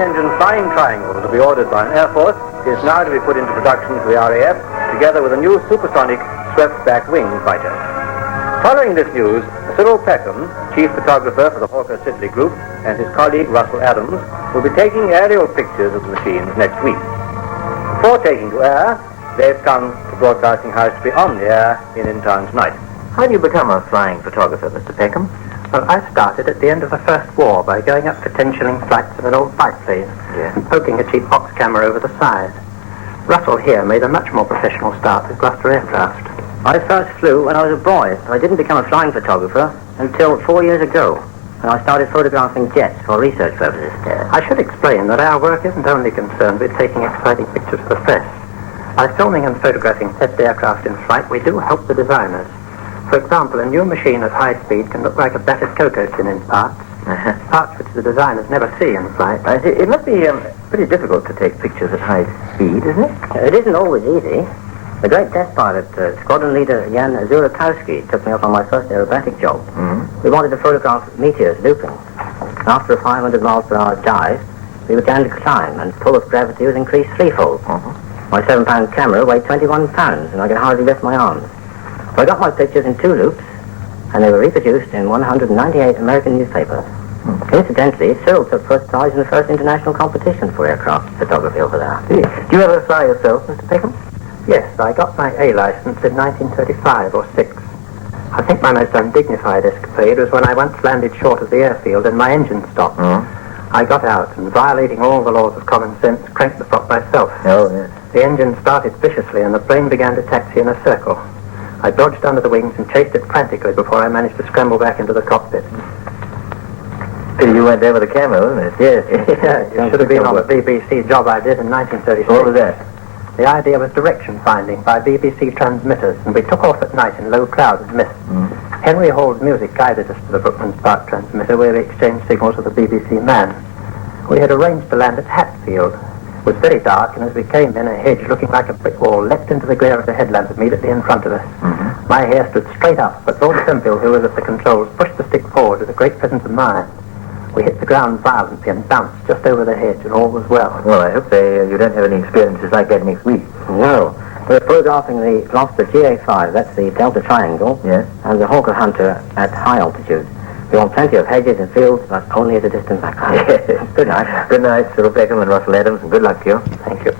twin-engine flying triangle to be ordered by an Air Force is now to be put into production for the RAF, together with a new supersonic swept-back wing fighter. Following this news, Cyril Peckham, chief photographer for the Hawker Siddeley Group, and his colleague Russell Adams will be taking aerial pictures of the machines next week. Before taking to air, they've come to Broadcasting House to be on the air in time tonight. How do you become a flying photographer, Mr. Peckham? Well, I started at the end of the First War by going up potentialing flights of an old biplane and poking a cheap box camera over the side. Russell here made a much more professional start with Gloucester aircraft. I first flew when I was a boy, but I didn't become a flying photographer until 4 years ago, when I started photographing jets for research purposes. I should explain that our work isn't only concerned with taking exciting pictures for the press. By filming and photographing test aircraft in flight, we do help the designers. For example, a new machine at high speed can look like a battered cocoa tin in parts, parts which the designers never see in flight. It must be pretty difficult to take pictures at high speed, isn't it? It isn't always easy. The great test pilot, squadron leader Jan Zurakowski, took me up on my first aerobatic job. Mm-hmm. We wanted to photograph meteors looping. After a 500 miles per hour dive, we began to climb, and pull of gravity was increased threefold. Mm-hmm. My 7-pound camera weighed 21 pounds, and I could hardly lift my arms. So I got my pictures in 2 loops, and they were reproduced in 198 American newspapers. Incidentally, Cyril took first prize in the first international competition for aircraft photography over there. Do you ever fly yourself, Mr. Peckham? Yes, I got my A license in 1935 or 6. I think my most undignified escapade was when I once landed short of the airfield and my engine stopped. I got out and, violating all the laws of common sense, cranked the prop myself. Oh, yes. The engine started viciously and the plane began to taxi in a circle. I dodged under the wings and chased it frantically before I managed to scramble back into the cockpit. You went there with a camera, wasn't it? Yes. It should have been on the BBC job I did in 1936. What was that? The idea was direction finding by BBC transmitters, and we took off at night in low clouds and mist. Henry Hall's music guided us to the Brooklyn Spark transmitter, where we exchanged signals with the BBC man. We had arranged to land at Hatfield. It was very dark, and as we came in, a hedge looking like a brick wall leapt into the glare of the headlamp immediately in front of us. My hair stood straight up, but Lord Sempill, who was at the controls, pushed the stick forward with a great presence of mind. We hit the ground violently and bounced just over the hedge, and all was well. Well, I hope you don't have any experiences like that next week. No. We're photographing the Gloucester GA5, that's the Delta Triangle, and the Hawker Hunter at high altitude. We want plenty of hedges and fields, but only as a distant background. Good night. Good night, Cyril Peckham and Russell Adams, and good luck to you. Thank you.